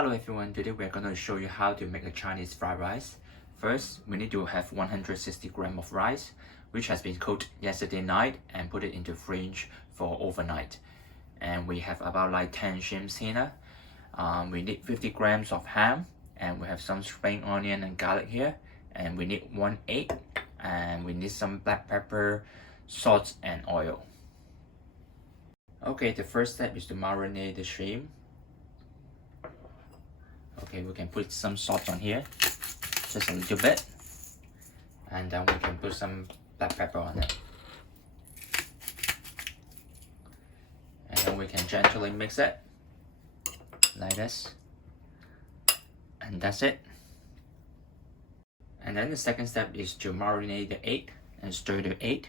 Hello everyone, today we're going to show you how to make a Chinese fried rice. First, we need to have 160 grams of rice, which has been cooked yesterday night and put it into fridge for overnight. And we have about like 10 shrimps here. We need 50 grams of ham, and we have some spring onion and garlic here. And we need 1 egg, and we need some black pepper, salt and oil. Okay, the first step is to marinate the shrimp. Okay, we can put some salt on here, just a little bit, and then we can put some black pepper on it. And then we can gently mix it, like this, and that's it. And then the second step is to marinate the egg and stir the egg.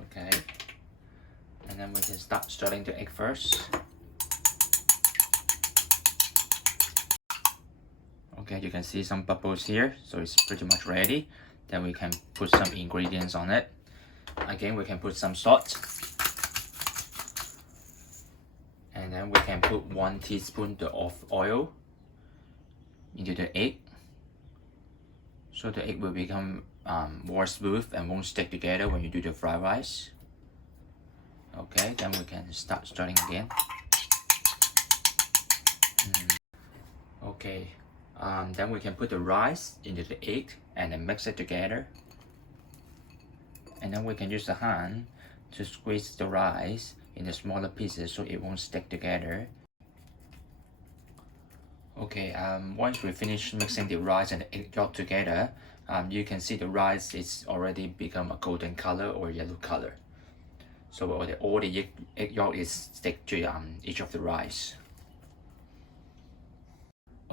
Okay, and then we can start stirring the egg first. Okay, you can see some bubbles here, so it's pretty much ready. Then we can put some ingredients on it. Again, we can put some salt. And then we can put 1 teaspoon of oil into the egg. So the egg will become more smooth and won't stick together when you do the fried rice. Okay, then we can start stirring again. Okay. Then we can put the rice into the egg and then mix it together. And then we can use the hand to squeeze the rice into smaller pieces so it won't stick together. Okay, once we finish mixing the rice and the egg yolk together, you can see the rice is already become a golden color or yellow color. So all the egg yolk is stick to each of the rice.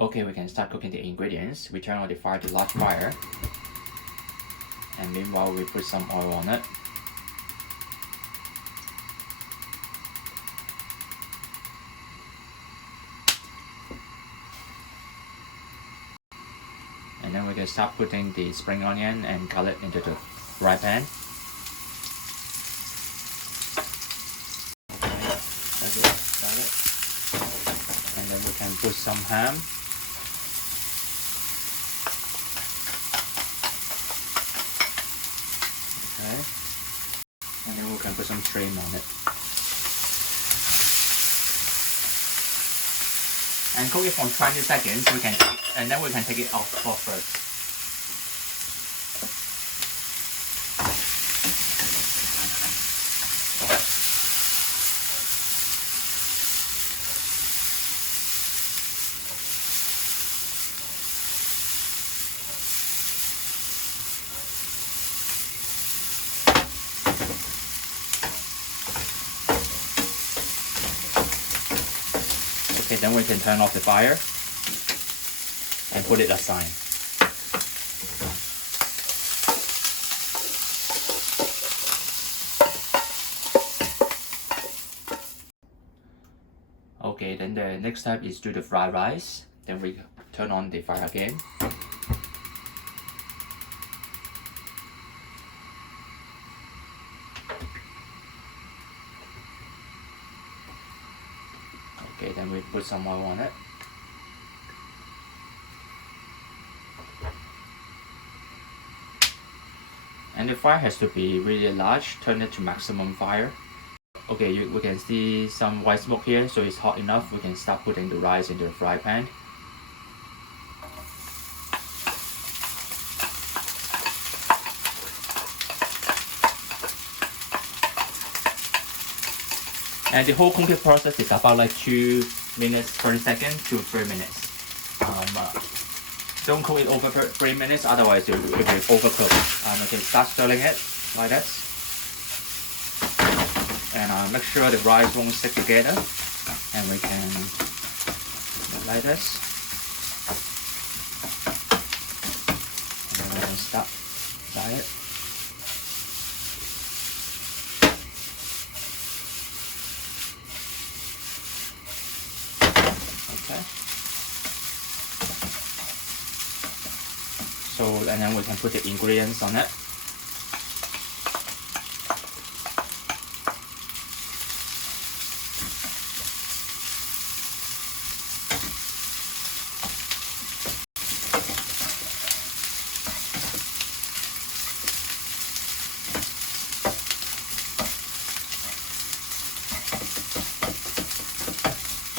Okay, we can start cooking the ingredients. We turn on the fire to large fire. And meanwhile, we put some oil on it. And then we can start putting the spring onion and garlic into the fry pan. Okay, that's it. And then we can put some ham. Okay. And then we can put some shrimp on it. And cook it for 20 seconds, and then we can take it off first. Okay, then we can turn off the fire and put it aside. Okay, then the next step is to the fried rice. Then we turn on the fire again. Okay, then we put some oil on it. And the fire has to be really large, turn it to maximum fire. Okay, we can see some white smoke here, so it's hot enough. We can start putting the rice into the fry pan. And the whole cooking process is about like 2 minutes, 30 seconds to 3 minutes. Don't cook it over 3 minutes, otherwise it will overcook. Okay, start stirring it like this. And make sure the rice won't stick together. And we can like this. And then we can start it. Okay. So, and then we can put the ingredients on it.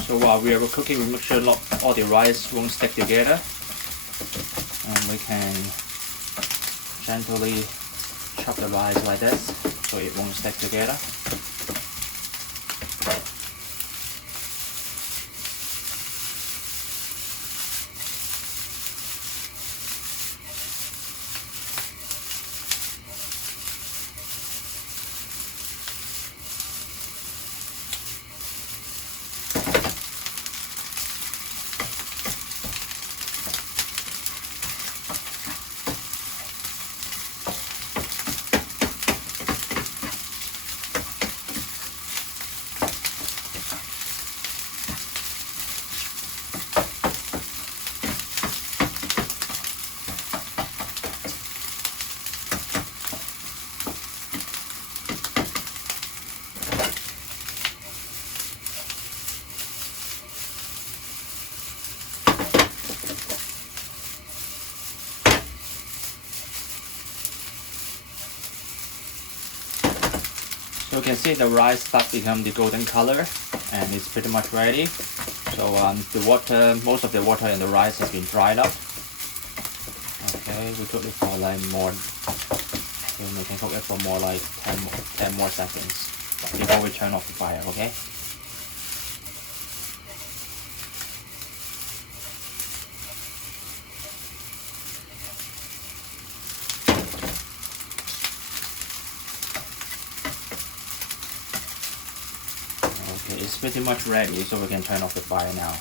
So while we are cooking, we make sure all the rice won't stick together, and we can gently chop the rice like this so it won't stick together. So you can see the rice start to become the golden color, and it's pretty much ready. So most of the water in the rice has been dried up. Okay, we cook it for like more. We can cook it for more like 10 more seconds before we turn off the fire. Okay. Okay, it's pretty much ready, so we can turn off the fire now.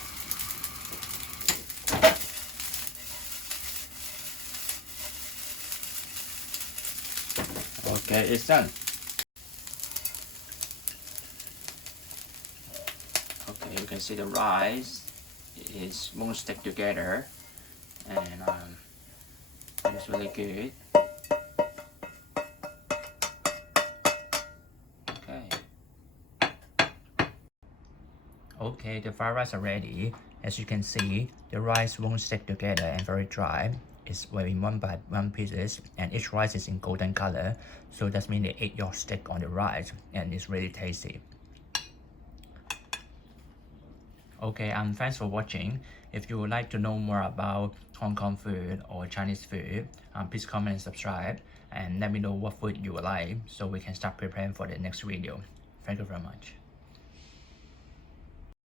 Okay, it's done. Okay, you can see the rice won't stick together, and it's really good. Okay, the fried rice are ready. As you can see, the rice won't stick together and very dry. It's very one by one pieces, and each rice is in golden color. So that means the egg yolk stick on the rice, and it's really tasty. Okay, thanks for watching. If you would like to know more about Hong Kong food or Chinese food, please comment and subscribe, and let me know what food you would like so we can start preparing for the next video. Thank you very much.